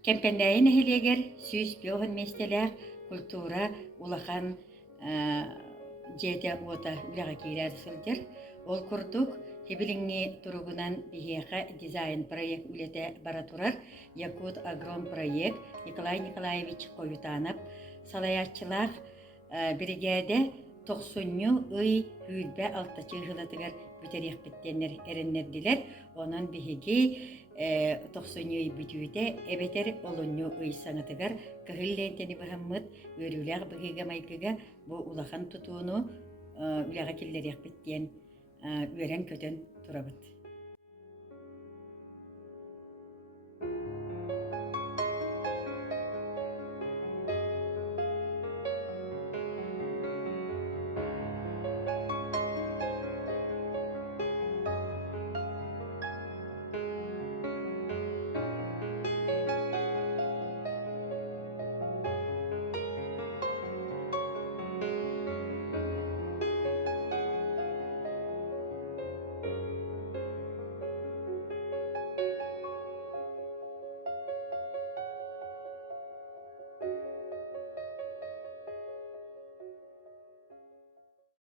Кемпендайын эхилегер сүүс биохан местелер культура улахан жете ота үлэға кейлер сылдер. Ол курдук хибилинги туругунан бихеха дизайн проект үлете бара турар. Якут Агрон проект Николай Николаевич Коютанов салаячылах бригade 90 ый хүлбе алтачы хылатыгар бүтерек биттенер эреннердилер. Онон бихиги 90 ый бүтүте эбетер олонню ый саңатыгар кыһыллентени бахаммыт өрүләг быгыга майкыга бу улахан тутууну үләга киллерек биттен үрен көтөн турабыт.